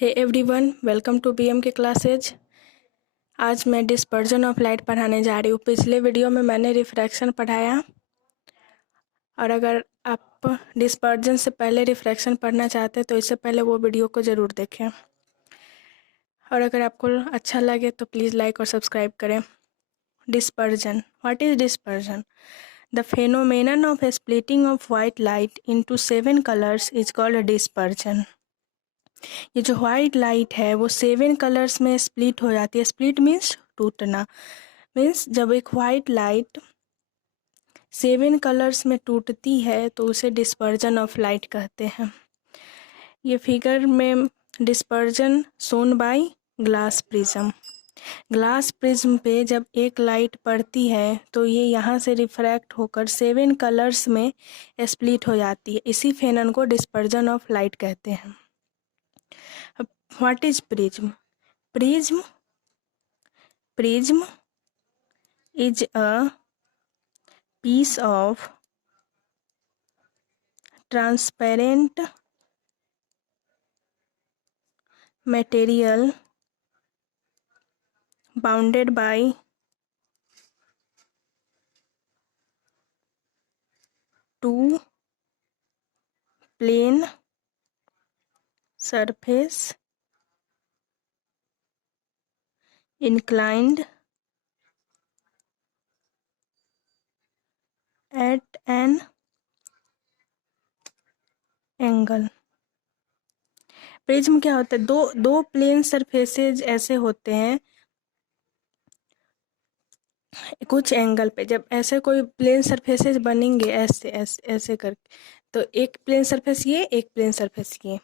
Hey everyone, welcome to BM के classes. आज मैं डिस्पर्जन ऑफ लाइट पढ़ाने जा रही हूँ। पिछले वीडियो में मैंने रिफ्रैक्शन पढ़ाया, और अगर आप डिस्पर्जन से पहले रिफ्रैक्शन पढ़ना चाहते हैं तो इससे पहले वो वीडियो को ज़रूर देखें। और अगर आपको अच्छा लगे तो प्लीज़ लाइक और सब्सक्राइब करें। Dispersion, what is dispersion? The phenomenon of splitting of white light into 7 colours is called dispersion. ये जो वाइट लाइट है वो 7 कलर्स में स्प्लिट हो जाती है। स्प्लिट मीन्स टूटना, मीन्स जब एक वाइट लाइट 7 कलर्स में टूटती है तो उसे डिस्पर्जन ऑफ लाइट कहते हैं। ये फिगर में dispersion shown by glass prism. Glass prism पे जब एक लाइट पड़ती है तो ये यहाँ से रिफ्रैक्ट होकर 7 कलर्स में स्प्लिट हो जाती है। इसी फेनन को डिस्पर्जन ऑफ लाइट कहते हैं। What is prism? Prism is a piece of transparent material bounded by two plane surface inclined at an angle। Prism क्या होता है? दो प्लेन सरफेसेज ऐसे होते हैं कुछ एंगल पे। जब ऐसे कोई प्लेन सरफेसेज बनेंगे ऐसे ऐसे ऐसे करके, तो एक प्लेन सरफेस ये, एक प्लेन सरफेस ये,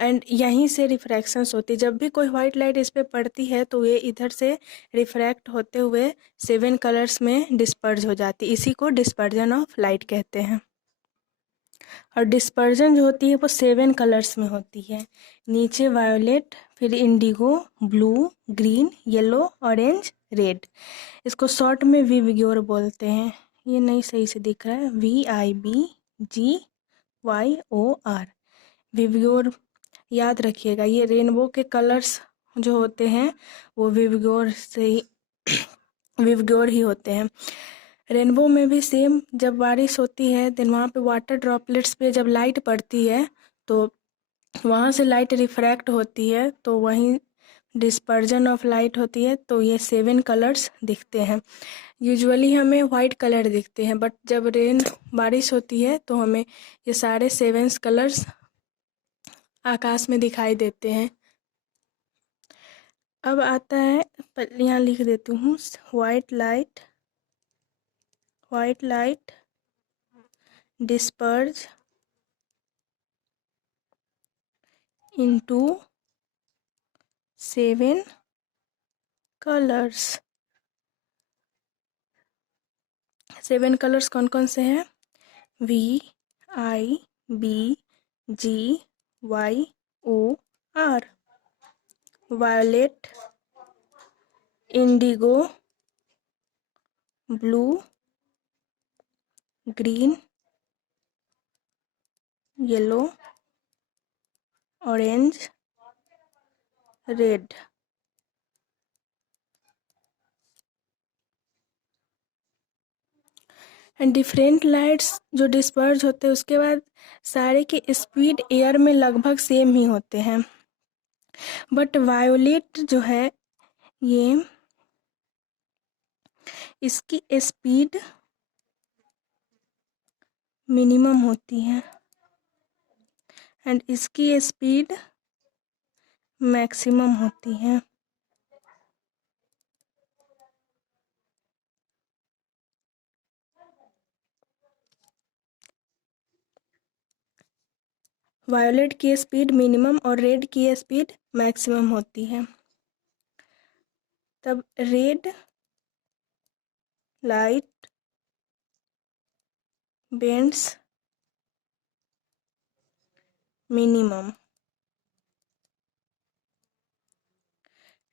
एंड यहीं से रिफ्रैक्शंस होती है। जब भी कोई वाइट लाइट इस पे पड़ती है तो ये इधर से रिफ्रैक्ट होते हुए 7 कलर्स में डिस्पर्ज हो जाती है। इसी को डिस्पर्जन ऑफ लाइट कहते हैं। और डिस्पर्जन जो होती है वो 7 कलर्स में होती है। नीचे वायोलेट, फिर Indigo, blue, green, yellow, orange, red. इसको शॉर्ट में विवग्योर बोलते हैं। ये नहीं सही से दिख रहा है, VIBGYOR, विवग्योर। याद रखिएगा, ये रेनबो के कलर्स जो होते हैं वो विवग्योर से ही विवग्योर ही होते हैं। रेनबो में भी सेम, जब बारिश होती है देन वहाँ पे वाटर ड्रॉपलेट्स पे जब लाइट पड़ती है तो वहाँ से लाइट रिफ्रैक्ट होती है, तो वहीं डिस्पर्जन ऑफ लाइट होती है। तो ये 7 कलर्स दिखते हैं। यूजुअली हमें वाइट कलर दिखते हैं, बट जब बारिश होती है तो हमें ये सारे 7 कलर्स आकाश में दिखाई देते हैं। अब आता है, यहाँ लिख देती हूँ, white light disperse into 7 colours. 7 colours कौन कौन से हैं? VIBGYOR, violet, Indigo, blue, green, yellow, orange, red. And different lights जो डिस्पर्ज होते हैं उसके बाद सारे के स्पीड एयर में लगभग सेम ही होते हैं। बट वायोलेट जो है ये, इसकी स्पीड मिनिमम होती है एंड इसकी स्पीड मैक्सिमम होती है। वायोलेट की स्पीड मिनिमम और रेड की स्पीड मैक्सिमम होती है। तब red light bends minimum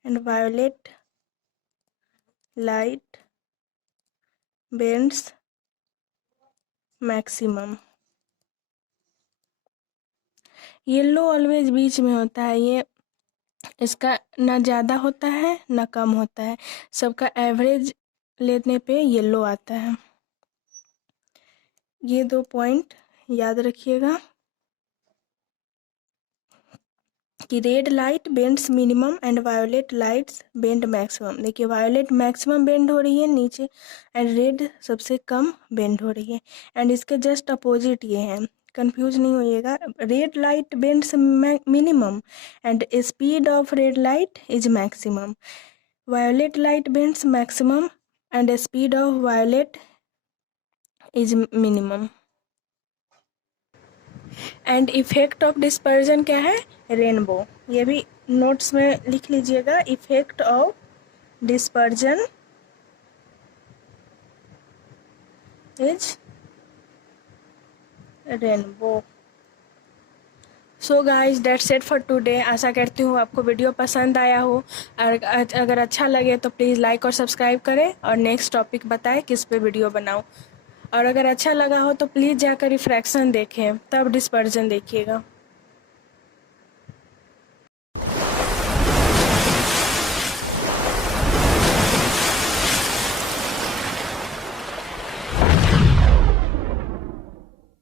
and violet light bends maximum. Yellow always बीच में होता है। ये इसका ना ज़्यादा होता है ना कम होता है, सबका एवरेज लेने पे येलो आता है। ये 2 पॉइंट याद रखिएगा कि red light bends minimum and violet lights bend maximum. देखिए वायोलेट मैक्सिमम बेंड हो रही है नीचे एंड रेड सबसे कम बेंड हो रही है, एंड इसके जस्ट अपोजिट ये हैं, कंफ्यूज नहीं होइएगा। Red light bends minimum and speed of red light is maximum, violet light bends maximum and speed of violet is minimum. And effect of dispersion क्या है? रेनबो। ये भी नोट्स में लिख लीजिएगा, effect of dispersion is rainbow. So guys that's it for today. आशा करती हूँ आपको वीडियो पसंद आया हो, और अगर अच्छा लगे तो प्लीज़ लाइक और सब्सक्राइब करें और नेक्स्ट टॉपिक बताएं किस पे वीडियो बनाऊँ। और अगर अच्छा लगा हो तो प्लीज़ जाकर रिफ्रैक्शन देखें, तब डिस्पर्जन देखिएगा।